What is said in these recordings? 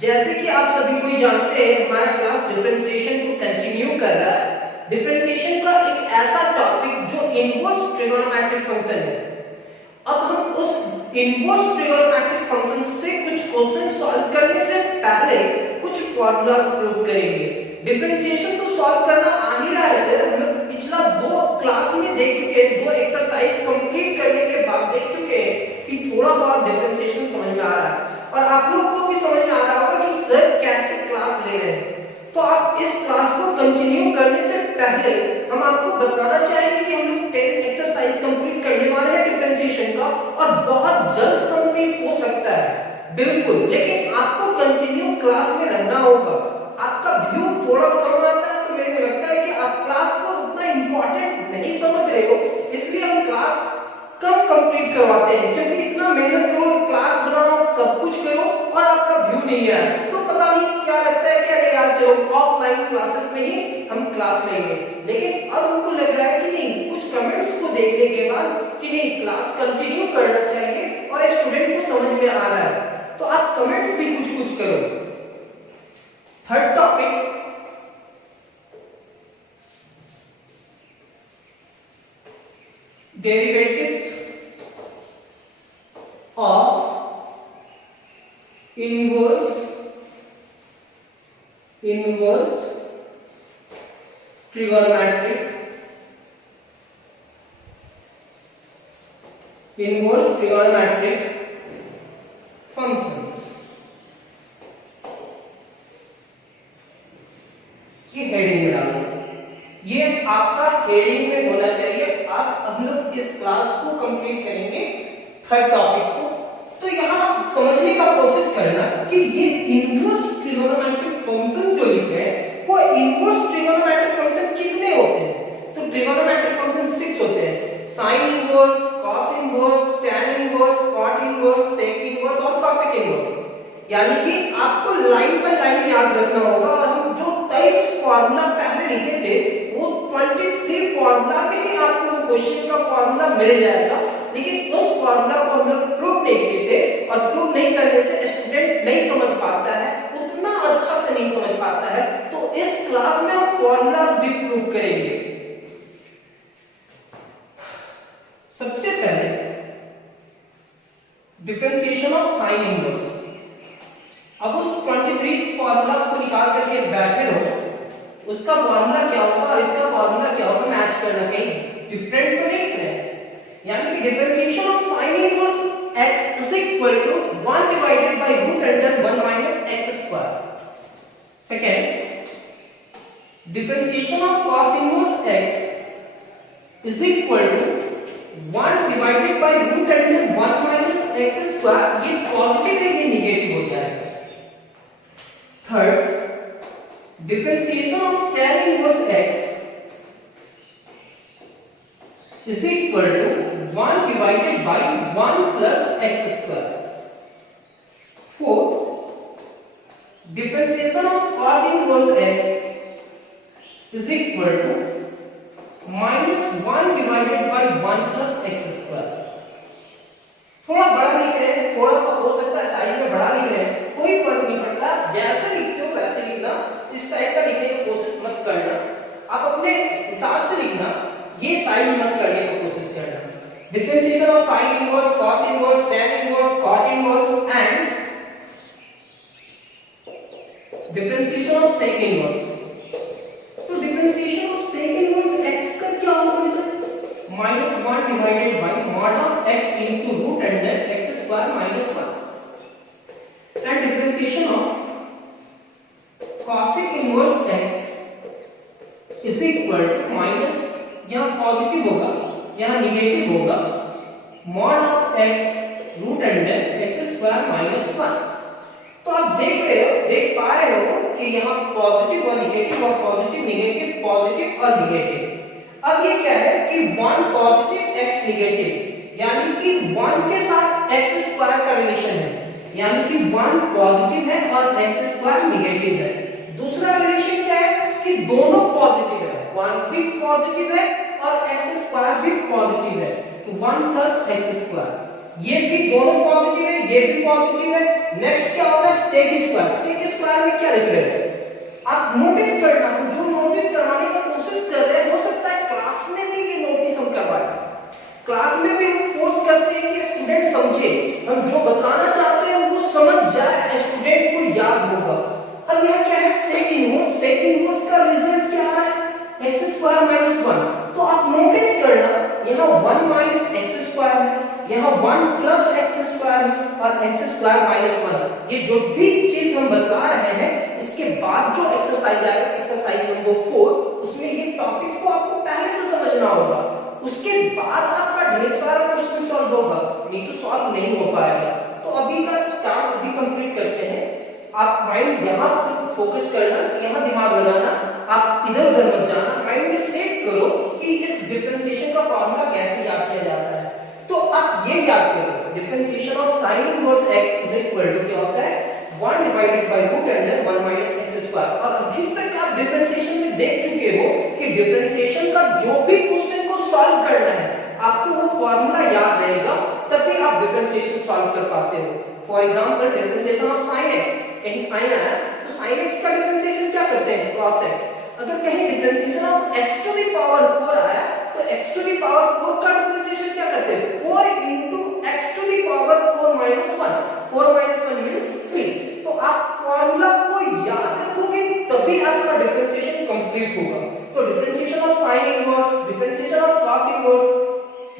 जैसे कि आप सभी कोई जानते हैं हमारा क्लास डिफरेंशिएशन को कंटिन्यू कर रहा है। डिफरेंशिएशन का एक ऐसा टॉपिक जो इनवर्स ट्रिगोनोमेट्रिक फंक्शन है। अब हम उस इनवर्स ट्रिगोनोमेट्रिक फंक्शन से कुछ क्वेश्चन सॉल्व करने से पहले कुछ फार्मूलाज प्रूव करेंगे। डिफरेंशिएशन तो सॉल्व करना आ ही रहा है सर, हम लोग पिछला दो क्लास में देख चुके हैं, दो एक्सरसाइज कंप्लीट करने के बाद देख चुके हैं कि थोड़ा बहुत डिफरेंशिएशन समझ में आ रहा है और आप लोग को भी समझ में आ रहा होगा कि सर कैसे क्लास ले रहे हैं। तो आप इस क्लास को कंटिन्यू करने से पहले हम आपको बताना चाहेंगे कि हम लोग 10 एक्सरसाइज कंप्लीट करने वाले हैं डिफरेंशिएशन का और बहुत जल्द कंप्लीट हो सकता है बिल्कुल, लेकिन आपको कंटिन्यू क्लास में रहना होगा। आपका व्यू थोड़ा कम आता है तो मेरे को लगता है कि आप क्लास को उतना इंपॉर्टेंट नहीं समझ रहे हो, इसलिए हम क्लास कम कंप्लीट करवाते हैं क्योंकि इतना मेहनत करो, क्लास बनाओ, सब कुछ करो और आपका व्यू नहीं है तो पता नहीं क्या लगता है कि अरे यार चलो ऑफलाइन क्लासेस में ही हम क्लास लेंगे। लेकिन अब हमको लग रहा है कि नहीं, कुछ कमेंट्स को देखने के बाद कि नहीं क्लास कंटिन्यू करना चाहिए और स्टूडेंट को समझ में आ रहा है तो आप कमेंट्स भी कुछ कुछ करो। Third topic derivatives of inverse trigonometric functions। ये हेडिंग में डालो, ये आपका हेडिंग में होना चाहिए। आप हम लोग इस क्लास को कंप्लीट करेंगे थर्ड टॉपिक को, तो यहां आप समझने का कोशिश करना कि ये इनवर्स ट्रिगोनोमेट्रिक फंक्शन जो लिखे हैं वो इनवर्स ट्रिगोनोमेट्रिक फंक्शन कितने होते हैं। तो ट्रिगोनोमेट्रिक फंक्शन 6 होते हैं, sine inverse, cos inverse, tan inverse, cot inverse, sec inverse और कॉसेक इनवर्स। यानी कि आपको लाइन बाय लाइन याद रखना होगा और हम जो 23 फार्मूला पहले लिखे थे वो 23 फार्मूला में ही आपको वो क्वेश्चन का फार्मूला मिल जाएगा, लेकिन उस फार्मूला को हम लोग प्रूव नहीं किए थे और प्रूव नहीं करने से स्टूडेंट नहीं समझ पाता है, उतना अच्छा से नहीं समझ पाता है। तो इस क्लास में हम फार्मूलाज भी प्रूव करेंगे। सबसे पहले डिफरेंशिएशन ऑफ साइन इनवर्स। अब उस 23 फार्मूलाज को निकाल करके बैठे रहो, उसका फार्मूला क्या होगा और इसका फार्मूला क्या होगा मैच करना, कहीं डिफरेंट तो नहीं लिख रहे हैं। यानी कि differentiation of sin inverse x is equal to 1 divided by root under 1 minus x square। Second, differentiation of cos inverse x is equal to 1 divided by root under 1 minus x square। ये positive है, ये negative हो जाएगा। Third, differentiation of tan inverse x is equal to 1 divided by 1 plus x square। Fourth, differentiation of cot inverse x is equal to minus 1 divided by 1 plus x square। थोड़ा बड़ा लिख रहे हैं, थोड़ा सा हो सकता है साइज में बड़ा लिख रहे हैं, कोई फर्क नहीं पड़ता, जैसे लिखते हो वैसे लिखना, इस टाइप का लिखने की कोशिश मत करना, आप अपने हिसाब से लिखना, ये साइज मत करने की कोशिश करना। Differentiation of sin inverse, cos inverse, tan inverse, cot inverse and differentiation of sec inverse. तो differentiation of sec inverse x का क्या होगा? -1 divided by mod of x into root under x square minus 1। and differentiation of cosec inverse x is equal to minus, यहाँ positive होगा यहाँ negative होगा, mod of x root under x square minus 1। तो आप देख पा रहे हो कि यहाँ पॉजिटिव और निगेटिव और पॉजिटिव निगेटिव पॉजिटिव और निगेटिव। अब ये क्या है कि 1 पॉजिटिव x निगेटिव, यानी कि 1 के साथ x स्क्वायर का रिलेशन है, यानी कि 1 पॉजिटिव है और x स्क्वायर नेगेटिव है। दूसरा रिलेशन क्या है कि दोनों पॉजिटिव है, 1 भी पॉजिटिव है और x स्क्वायर भी पॉजिटिव है, तो 1 प्लस x स्क्वायर। ये भी दोनों पॉजिटिव है, ये भी पॉजिटिव है। नेक्स्ट क्या होता है सेक स्क्वायर। सेक स्क्वायर में क्या लिख रहे हैं आप नोटिस करना, हम जो नोटिस करवाने की कोशिश कर रहे हैं हो सकता है क्लास में भी ये नोटिस हम करवाएं, क्लास में भी हम फोर्स करते हैं कि स्टूडेंट समझे, हम जो बताना चाहते हैं वो समझ जाए, स्टूडेंट को याद होगा। अब यह क्या है सेक इनवर्स। सेक इनवर्स का रिजल्ट क्या आ रहा है एक्स स्क्वायर माइनस 1। तो आप नोटिस करना यहाँ 1 माइनस एक्स स्क्वायर है, यहाँ 1 प्लस एक्स स्क्वायर है और एक्स स्क्वायर माइनस 1। ये जो भी चीज हम बता रहे हैं इसके बाद जो एक्सरसाइज आएगा एक्सरसाइज नंबर 4 उसमें ये टॉपिक को आपको पहले से समझना होगा, उसके बाद आपका ढेर सारा क्वेश्चन सॉल्व होगा, नहीं तो सॉल्व नहीं हो पाएगा। तो अभी का काम अभी कंप्लीट करते हैं। आप माइंड यहाँ फोकस करना, यहाँ दिमाग लगाना, आप इधर उधर मत जाना, माइंड में सेट करो कि इस डिफरेंशिएशन का फार्मूला कैसे याद किया जाता है। तो आप ये याद करो differentiation of sin inverse x is equal to क्या होता है 1 divided by root under 1 minus x square. और अभी तक आप डिफरेंशिएशन में देख चुके हो कि डिफरेंशिएशन का जो भी क्वेश्चन को सॉल्व करना है आपको वो फार्मूला याद रहेगा, तभी आप डिफरेंशिएशन सॉल्व कर पाते हो। For example differentiation of sin x, कहीं sin आया तो sin x का डिफरेंशिएशन क्या करते हैं cos x। अगर कहीं differentiation of x to the power 4 आया तो x टू द पावर 4 का डिफरेंशिएशन क्या करते हैं 4 into x to the power 4 minus 1। 4 minus 1 means 3। तो आप फार्मूला को याद रखोगे तभी आपका डिफरेंशिएशन कंप्लीट होगा। तो differentiation of sin inverse, differentiation of cos inverse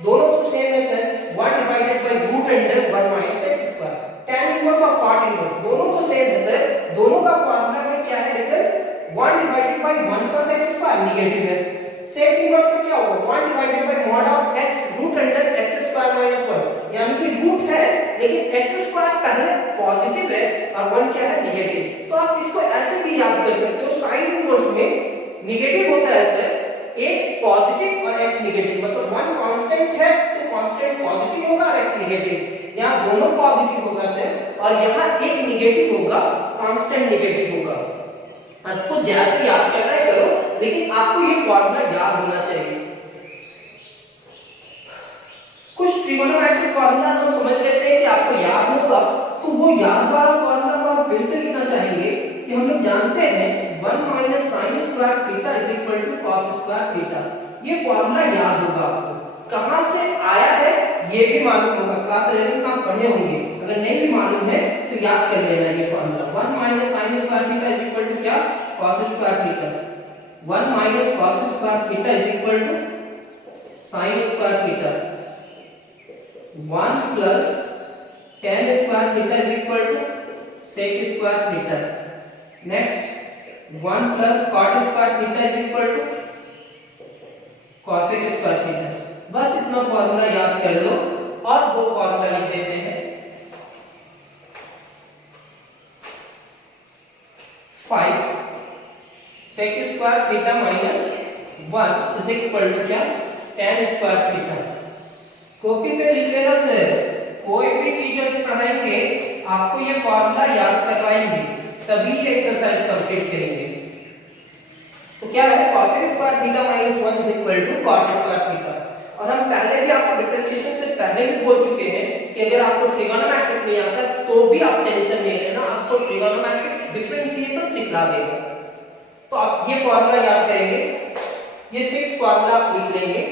दोनों तो सेम है sir, 1 divided by root under 1 minus x square. tan inverse और cot इनवर्स दोनों तो सेम है सर, दोनों का फार्मूला में क्या है difference 1 divided by 1 plus x square negative है। सेक इनवर्स का क्या होगा 1 divided by mod of x root under x square minus 1, यानी कि रूट है लेकिन x स्क्वायर पहले पॉजिटिव है और 1 क्या है नेगेटिव। तो आप इसको ऐसे भी याद कर सकते हो sin इनवर्स में नेगेटिव होता है सर एक पॉजिटिव और x नेगेटिव, मतलब 1 कांस्टेंट है तो कांस्टेंट पॉजिटिव होगा और x नेगेटिव, यहाँ दोनों पॉजिटिव होगा सर और यहाँ एक नेगेटिव होगा कांस्टेंट नेगेटिव होगा। आपको जैसे याद करना है करो, लेकिन आपको ये फार्मूला याद होना चाहिए। कुछ ट्रिगोनोमेट्रिक फार्मूला हम समझ लेते हैं कि आपको याद होगा, तो वो याद वाला फार्मूला को हम फिर से लिखना चाहेंगे कि हम लोग जानते हैं 1 minus sine square theta is equal to cos square theta. ये फार्मूला याद होगा आपको, कहां से आया है ये भी मालूम होगा, क्लास 11 में आप पढ़े होंगे, अगर नहीं भी मालूम है तो याद कर लेना ये formula. 1 minus sine square theta is equal to क्या cos square theta. 1 minus cos square theta is equal to sine square theta. 1 plus tan square theta is equal to sec square theta. Next 1 plus cot square theta is equal to cosec square theta. बस इतना formula याद कर लो और दो formula लिख देते हैं। 5 sec square theta minus 1 is equal to क्या tan स्क्वायर थीटा। कॉपी पे लिख लेना सर, कोई भी टीचर्स पढ़ाएंगे आपको ये फार्मूला याद करवाएंगे तभी ये एक्सरसाइज कंप्लीट करेंगे। तो क्या है cosec square theta minus 1 is equal to cot square theta. और हम पहले भी आपको डिफरेंशिएशन से पहले भी बोल चुके हैं कि अगर आपको ट्रिगोनोमेट्रिक नहीं आता तो भी आप टेंशन नहीं लेना, आपको ट्रिगोनोमेट्रिक डिफरेंशिएशन सिखा देगा। तो आप ये फार्मूला याद करेंगे, ये 6 फार्मूला आप लिख लेंगे।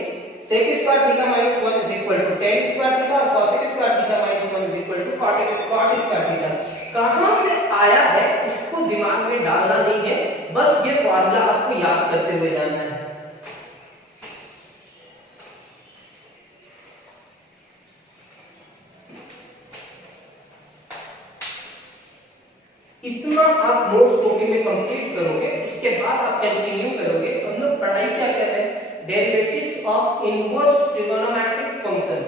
sec square theta minus 1 is equal to tan square theta और cosec square theta minus 1 is equal to cot square theta. कहां से आया है इसको दिमाग में डालना नहीं है, बस ये फार्मूला आपको याद करते हुए जाना है। इतना आप नोट्स कॉपी में कंप्लीट करोगे, उसके बाद आप कंटिन्यू करोगे। हम लोग पढ़ाई क्या कर रहे हैं derivatives of inverse trigonometric function.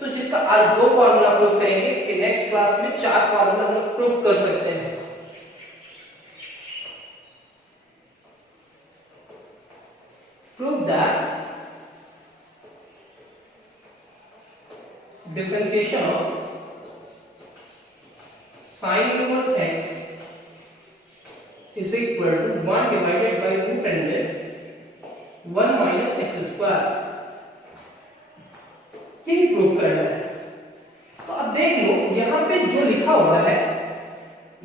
तो जिसका आज 2 फार्मूला प्रूव करेंगे, इसके नेक्स्ट क्लास में 4 फार्मूला हम लोग प्रूव कर सकते हैं। Prove that differentiation of sin inverse x is equal to 1 divided by root under 1 minus x square। यही प्रूफ करना है। अब देख लो यहाँ पे जो लिखा हुआ है,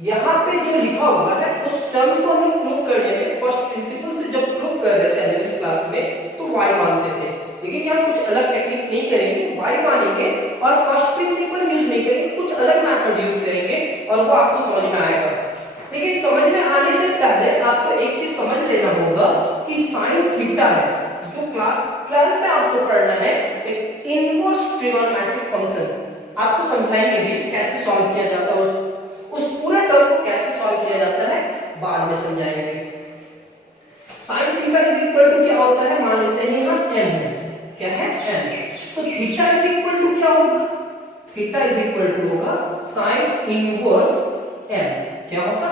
यहाँ पे जो लिखा हुआ है उस टर्म को हम प्रूफ करने में फर्स्ट प्रिंसिपल से जब प्रूफ कर रहे थे 11th क्लास में तो y मानते थे, लेकिन यहाँ कुछ अलग टेक्निक नहीं करेंगे, y मानेंगे और फर्स्ट प्रिंसिपल यूज नहीं करेंगे, कुछ अलग मेथड यूज करेंगे और वो आपको समझ में आएगा। लेकिन समझ में आने से पहले आपको एक चीज समझ लेना होगा कि साइन थीटा है जो क्लास 12 में आपको पढ़ना है, एक इनवर्स ट्रिगोनोमेट्रिक फंक्शन। आपको समझाएंगे भी कैसे सॉल्व किया जाता है, उस पूरे टर्म को कैसे सॉल्व किया जाता है बाद में समझाएंगे। sin theta is equal to क्या होता है, मान लेते हैं यहाँ m है, क्या है m, तो थीटा इज इक्वल टू क्या होगा, थीटा इज इक्वल टू होगा sin इनवर्स m, क्या होगा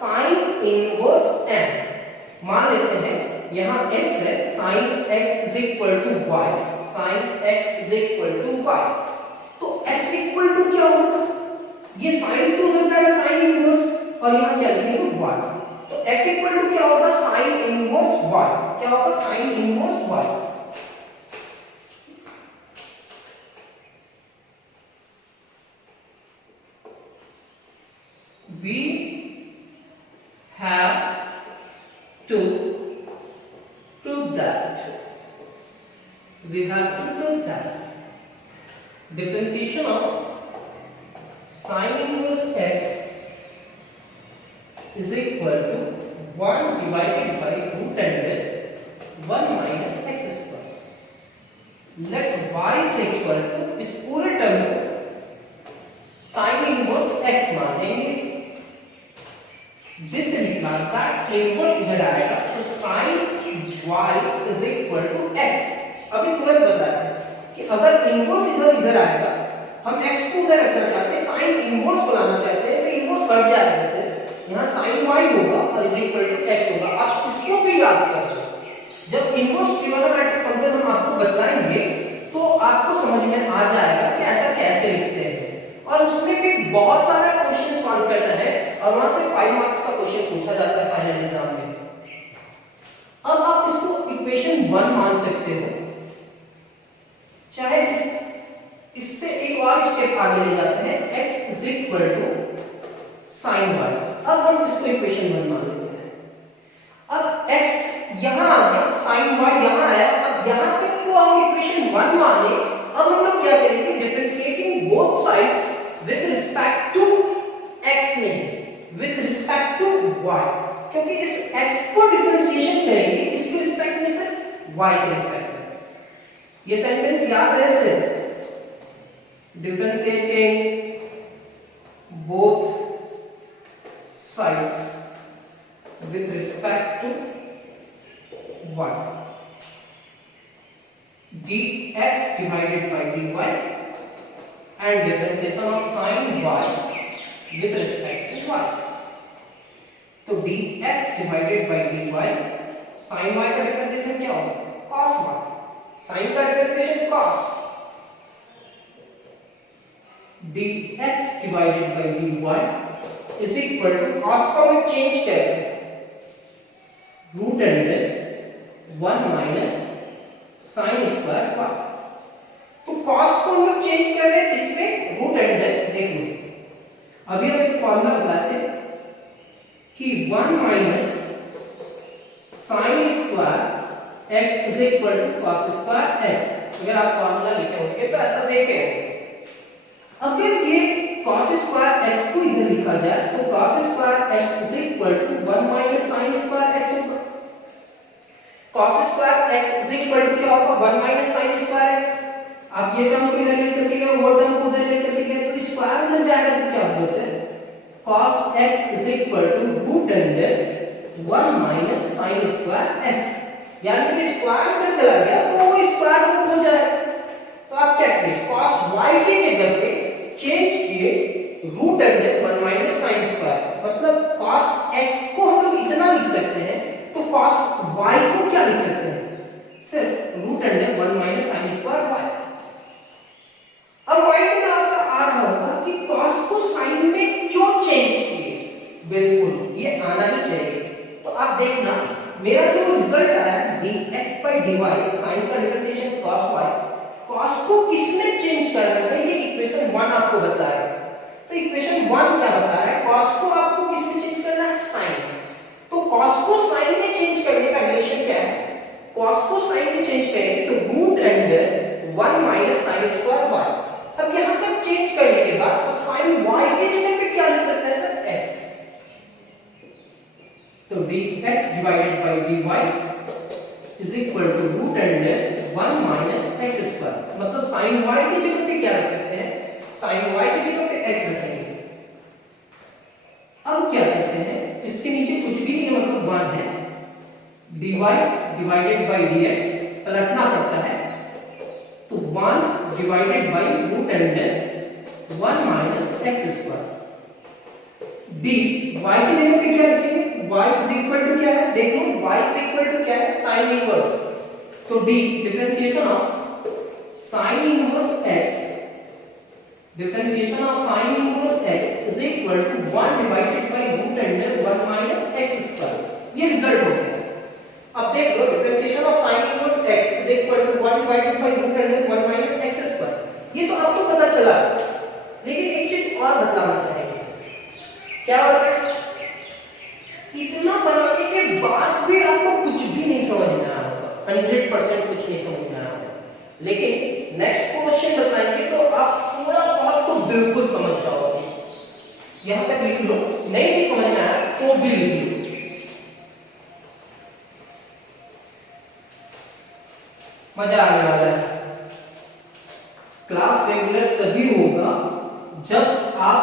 sin इनवर्स m। मान लेते हैं यहाँ x है, sin x is equal to y, sin x is equal to y, तो x इक्वल टू क्या होगा, ये sin तो हो जाएगा sin इनवर्स और यहाँ क्या लिखेंगे y, तो x इक्वल टू क्या होगा sin इनवर्स y, क्या होगा sin inverse y। We have to prove that, we have to prove that differentiation of sin inverse x is equal to 1 divided by root under 1 minus x square। Let y is equal to, इस पूरे term को sin inverse x मान लेंगे। This implies that inverse इधर आएगा तो sin y is equal to x। अभी तुरंत बताते हैं कि अगर इनवर्स इधर आएगा, हम x को उधर रखना चाहते हैं, sin इनवर्स को लाना चाहते हैं, तो इनवर्स हट जाएगा से, यहाँ sin y होगा और इज इक्वल टू x होगा। आप इसको भी याद कर लो, जब इनवर्स ट्रिगोनोमेट्रिक फंक्शन हम आपको बताएंगे तो आपको समझ में आ जाएगा कि ऐसा कैसे लिखते हैं, और उसमें भी बहुत सारा क्वेश्चन सॉल्व करना है और वहां से 5 मार्क्स का क्वेश्चन पूछा जाता है फाइनल एग्जाम में। अब आप इसको इक्वेशन 1 मान सकते हो, चाहे इससे एक और स्टेप आगे ले जाते हैं, x is equal to sin y। अब हम इसको इक्वेशन 1 मान लेते हैं। अब x यहां आ गया, sin y यहां आया, अब यहां तक को हम इक्वेशन 1 माने। अब हम लोग क्या करेंगे, differentiating both sides with respect to x नहीं, विद रिस्पेक्ट टू y, क्योंकि इस x को डिफरेंशिएशन करेंगे इसके रिस्पेक्ट में सर y के रिस्पेक्ट में। ये सेंटेंस याद रहे sir, differentiating both sides with respect to y, dx divided by dy and differentiation of sin y with respect to y। तो dx divided by dy, sin y का differentiation क्या होगा, cos y, sin का differentiation cos, dx divided by dy is equal to, cos को हम change करेंगे root under 1 minus sin square y। तो cos को हम लोग चेंज कर रहे हैं किसमें, रूट अंडर। देखो अभी हम एक फॉर्मूला बताते हैं कि 1 minus sin square x is equal to cos square x। अगर आप फॉर्मूला लिखे होंगे तो ऐसा देखें, अगर ये cos स्क्वायर x को इधर लिखा जाए तो cos square x is equal to 1 minus sin square x होगा। cos square x is equal to क्या होगा, 1 माइनस sin स्क्वायर x। आप ये टर्म को इधर लेकर के गए, वो टर्म को उधर लेकर के गए, तो स्क्वायर उधर जाएगा तो क्या होगा sir, cos x is equal to root under 1 minus sin square x। यानी कि स्क्वायर उधर चला गया तो वो स्क्वायर रूट हो जाएगा। तो आप क्या करें, cos y की जगह पे चेंज किए root under 1 minus sin square, मतलब cos x को हम लोग इतना लिख सकते हैं, तो cos y को क्या लिख सकते हैं sir, root under 1 minus sin square y। अब माइंड में आपका आ रहा होगा कि cos को sin में क्यों चेंज किए, बिल्कुल ये आना ही चाहिए। तो आप देखना मेरा जो रिजल्ट आया dx by dy, sin का डिफरेंशिएशन cos y, cos को किसमें चेंज करना है ये इक्वेशन 1 आपको बता रहा है। तो इक्वेशन 1 क्या बता रहा है, cos को आपको किसमें चेंज करना है, sin। तो cos को sin में चेंज करने का रिलेशन क्या है, cos को sin में चेंज करेंगे तो root under 1 minus sin square y। अब यहां तक चेंज करने के बाद अब sin y के जगह पे क्या लिख सकते हैं सर, x। तो dx divided by dy is equal to root under 1 minus x square. मतलब sin y की जगह पे क्या लिख सकते हैं, sin y की जगह पे x रखेंगे। अब क्या करते हैं, इसके नीचे कुछ भी नहीं है मतलब 1 है, dy डिवाइडेड बाय dx पलटना पड़ता है तो 1 divided by root under 1 minus x square. d y की जगह पे क्या रखेंगे, y इज इक्वल टू क्या है, देख लो y इज इक्वल टू क्या है, sin इनवर्स। तो d differentiation of sin inverse x, differentiation of sin inverse x is equal to 1 divided by root under 1 minus x square. ये result हो गया। अब देख लो differentiation of sin inverse x is equal to 1 divided by root under 1 minus x square. ये तो आपको पता चला, लेकिन एक चीज और बतलाना चाहेंगे। क्या हो रहा है, इतना बनाने के बाद भी आपको कुछ भी नहीं समझ में आ रहा, 100% कुछ नहीं समझ में आ रहा, लेकिन नेक्स्ट क्वेश्चन बताएंगे तो आप थोड़ा बहुत तो बिल्कुल समझ जाओगे। यहां तक लिख लो, नहीं भी समझ में आया तो भी लिख लो। मजा आने वाला है। क्लास रेगुलर तभी होगा जब आप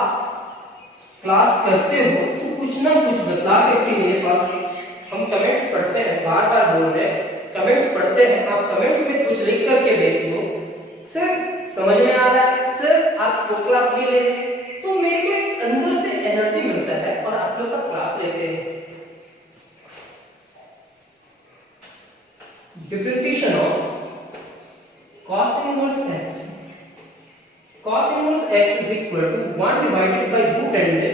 क्लास करते हो तो कुछ ना कुछ बता के मेरे पास, हम कमेंट्स पढ़ते हैं, बार बार बोल रहे हैं कमेंट्स पढ़ते हैं, आप कमेंट्स में कुछ लिख करके भेजो, सर समझ में आ रहा है, सर आप प्रो क्लास भी ले रहे हैं, तो मेरे को एक अंदर से एनर्जी मिलता है और आप लोग का क्लास लेते हैं। Differentiation of cos inverse x, cos inverse x is equal to 1 divided by root under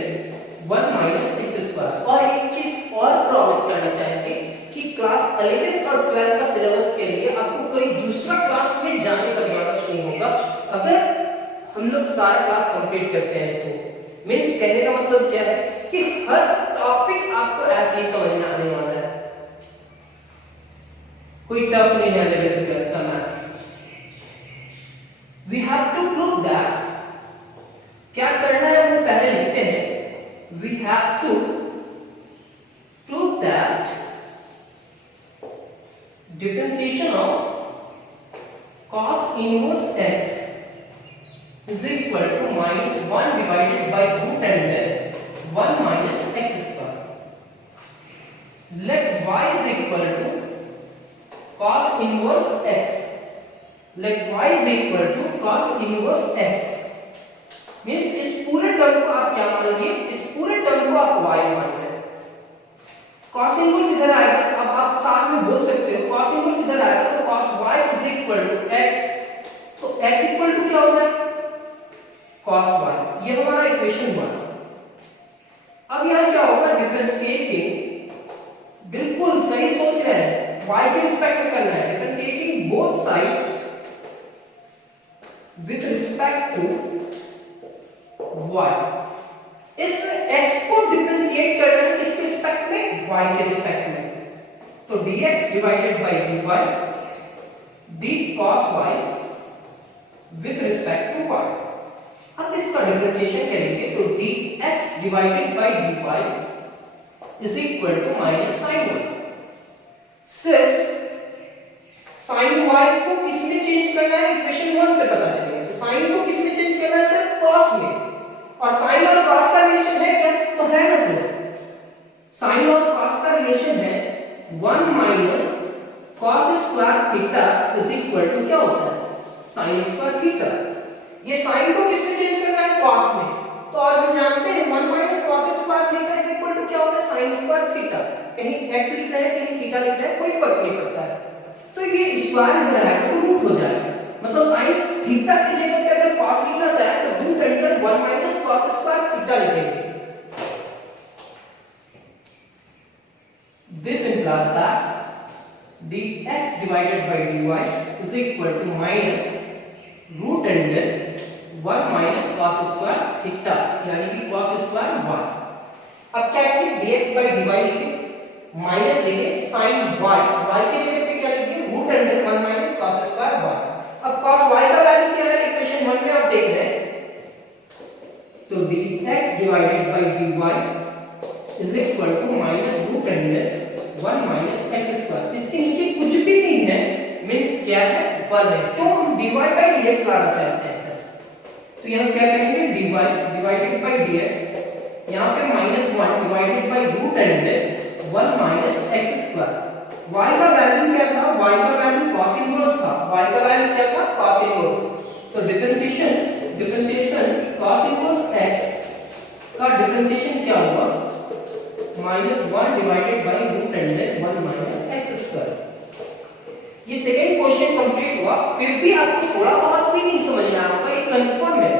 1 minus x square। और एक चीज और प्रॉमिस करना चाहेंगे कि क्लास 11 और 12 का सिलेबस के लिए आपको कोई दूसरा क्लास में जाने का जरूरत नहीं होगा अगर हम लोग सारा क्लास कंप्लीट करते हैं। तो मींस कहने का मतलब क्या है कि हर टॉपिक आपको ऐसे ही समझ में आने वाला है, कोई टफ नहीं है 11 12 का maths. We have to prove that, क्या करना है वो पहले लिखते हैं। We have to prove that differentiation of cos inverse x is equal to minus 1 divided by root under 1 minus x square. Let y is equal to cos inverse x, let y is equal to cos inverse x। Means इस पूरे term को आप क्या मान लिए, इस पूरे term को आप y मान रहे हैं। cos इनवर्स इधर आएगा, अब आप साथ में बोल सकते हो cos इनवर्स इधर आएगा तो cos y is equal to x, तो x इक्वल टू क्या हो जाएगा, cos y। ये हमारा इक्वेशन 1। अब यहां क्या होगा, डिफरेंशिएटिंग, बिल्कुल सही सोच रहे हैं, y के रिस्पेक्ट में करना है, differentiating both sides with respect to y। इस x को डिफरेंशिएट करना है किसके रिस्पेक्ट में, y के रिस्पेक्ट में। तो dx divided by dy d cos y with respect to y। अब इसका डिफरेंशिएशन करेंगे तो dx divided by dy is equal to minus sin y। सिर्फ sin y को किसमें चेंज करना है, इक्वेशन 1 से पता चलेगा। तो sin को किसमें चेंज करना है सर, cos में। और sin और cos का रिलेशन है क्या, तो है ना सर, sin और cos का रिलेशन है 1 minus cos square theta is equal to क्या होता है, sin स्क्वायर थीटा। ये sin को किसमें चेंज करना है, cos में। तो और हम जानते हैं 1 minus cos square theta is equal to क्या होता है, sin स्क्वायर थीटा। कहीं x लिख रहे हैं कहीं थीटा लिख रहे हैं, कोई फर्क नहीं पड़ता है। तो ये स्क्वायर इधर आएगा तो रूट हो जाएगा, मतलब sin थीटा की जगह पे अगर cos लिखना चाहे तो root under 1 minus cos square theta लिखेंगे। This implies that dx divided by dy is equal to minus root under 1 minus cos square theta यानी कि कॉस स्क्वायर 1। अब क्या करें dx by dy लिखें माइनस लिखे sin y, y के जगह पे क्या लिखेंगे root under 1 minus cos square y। अब cos y का वैल्यू क्या है इक्वेशन 1 में आप देख रहे हैं, तो dx divided by dy is equal to minus root under 1 minus x square. इसके नीचे कुछ भी नहीं है मींस क्या है 1 है। क्यों हम dy by dx लाना चाहते हैं सर, तो यहां क्या करेंगे dy डिवाइडेड बाय dx, यहां पे -1 divided by root under 1 minus x square. y का वैल्यू क्या था, y का वैल्यू cos इनवर्स था, y का वैल्यू क्या था cos इनवर्स। तो डिफरेंशिएशन cos इनवर्स x का डिफरेंशिएशन क्या हुआ -1 divided by root under 1 minus x square. ये सेकंड क्वेश्चन कंप्लीट हुआ, फिर भी आपको थोड़ा बहुत भी नहीं समझ में आया होगा, ये कंफर्म है,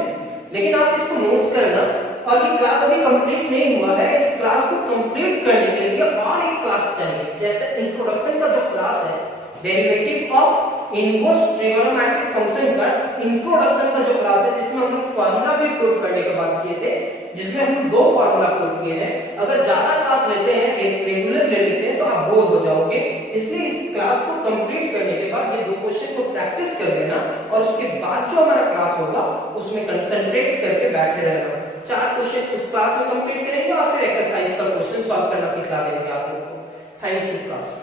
लेकिन आप इसको नोट्स करना। और ये क्लास अभी कंप्लीट नहीं हुआ है, इस क्लास को कंप्लीट करने के लिए और एक क्लास चाहिए। जैसे इंट्रोडक्शन का जो क्लास है derivative of inverse trigonometric function का इंट्रोडक्शन का जो क्लास है, जिसमें हम लोग फार्मूला भी प्रूव करने के बाद किए थे, जिसमें हम 2 फार्मूला प्रूव किए हैं। अगर ज्यादा क्लास लेते हैं, एक रेगुलर ले लेते हैं, तो आप बोर हो जाओगे। इसलिए इस क्लास को कंप्लीट करने के बाद ये 2 क्वेश्चन को प्रैक्टिस कर लेना, और उसके बाद जो हमारा क्लास होगा उसमें कंसंट्रेट करके बैठे रहना। 4 क्वेश्चन उस क्लास में कंप्लीट करेंगे और फिर एक्सरसाइज का क्वेश्चन सॉल्व करना सिखा देंगे आप लोगों को। Thank you class.